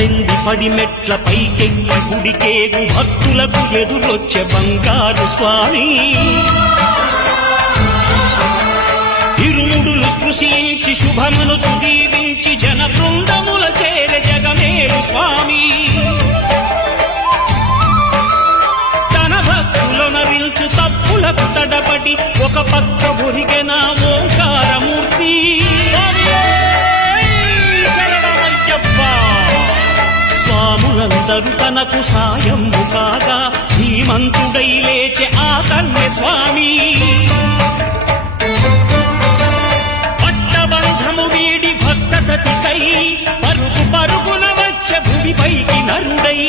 పద్దెంది పడి మెట్ల పైకెక్కి గుడికేగు భక్తులకు ఎదురొచ్చే బంగారు స్వామి ఇరుముడులు స్పృశించి శుభమును దీవించి జన బృందముల చేరే జగమేలు స్వామి తన భక్తులనరించు తప్పులకు తడబడి ఒక పక్క ఒరిగెన ఓంకారమూర్తి స్వాములందరూ తనకు సాయము కాగా ధీమంతుడై లేచే ఆ కన్య స్వామి పట్టబంధము వీడి భక్తతతికై పరుగు పరుగున వచ్చే భూమిపైకి నరుడై